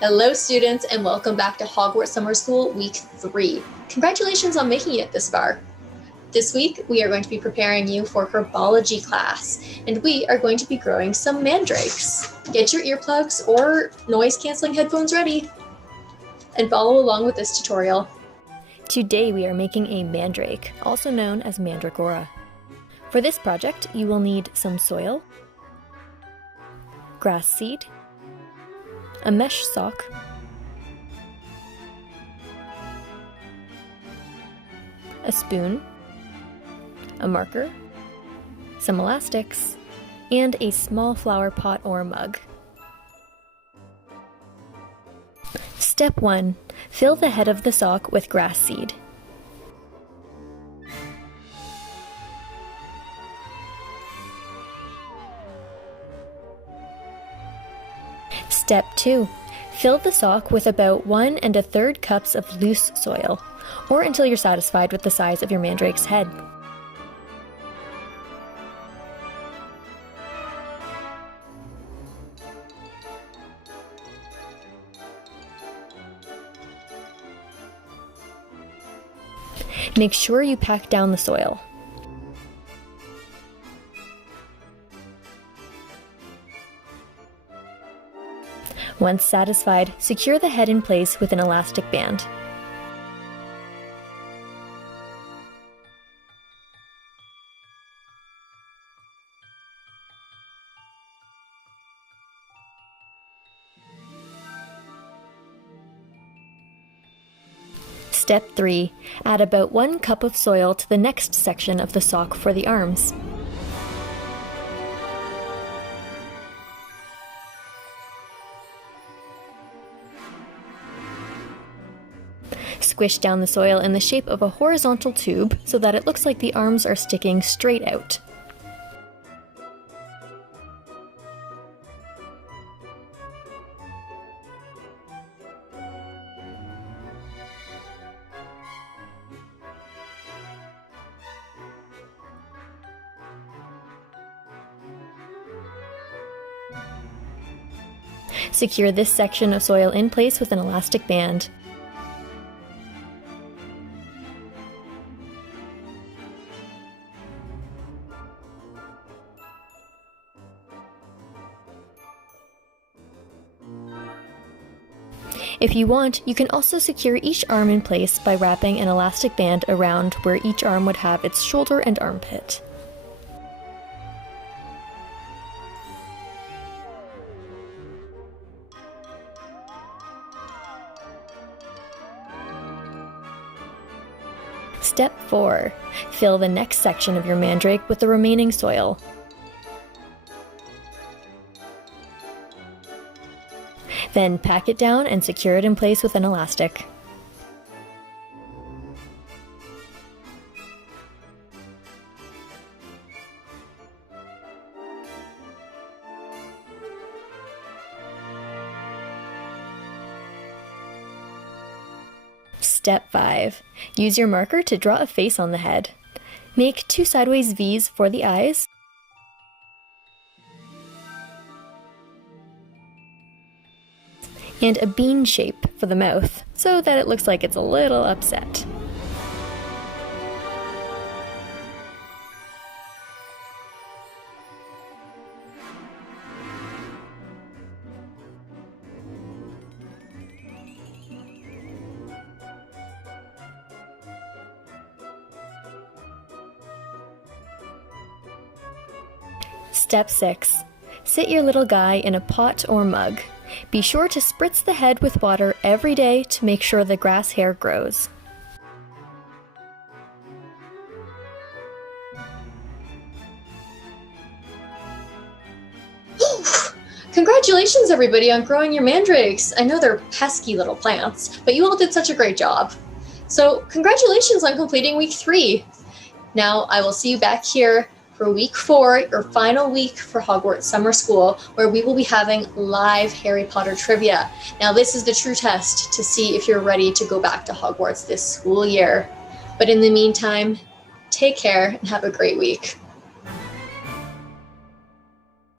Hello students and welcome back to Hogwarts Summer School Week 3. Congratulations on making it this far. This week we are going to be preparing you for herbology class and we are going to be growing some mandrakes. Get your earplugs or noise cancelling headphones ready and follow along with this tutorial. Today we are making a mandrake, also known as mandragora. For this project you will need some soil, grass seed, a mesh sock, a spoon, a marker, some elastics, and a small flower pot or mug. Step 1. Fill the head of the sock with grass seed. Step 2. Fill the sock with about 1 1/3 cups of loose soil, or until you're satisfied with the size of your mandrake's head. Make sure you pack down the soil. Once satisfied, secure the head in place with an elastic band. Step 3. Add about 1 cup of soil to the next section of the sock for the arms. Squish down the soil in the shape of a horizontal tube so that it looks like the arms are sticking straight out. Secure this section of soil in place with an elastic band. If you want, you can also secure each arm in place by wrapping an elastic band around where each arm would have its shoulder and armpit. Step 4. Fill the next section of your mandrake with the remaining soil. Then pack it down and secure it in place with an elastic. Step 5. Use your marker to draw a face on the head. Make 2 sideways V's for the eyes, and a bean shape for the mouth, so that it looks like it's a little upset. Step 6. Sit your little guy in a pot or mug. Be sure to spritz the head with water every day to make sure the grass hair grows. Congratulations everybody on growing your mandrakes. I know they're pesky little plants, but you all did such a great job. So congratulations on completing week 3. Now I will see you back here for week 4, your final week for Hogwarts Summer School, where we will be having live Harry Potter trivia. Now this is the true test to see if you're ready to go back to Hogwarts this school year. But in the meantime, take care and have a great week.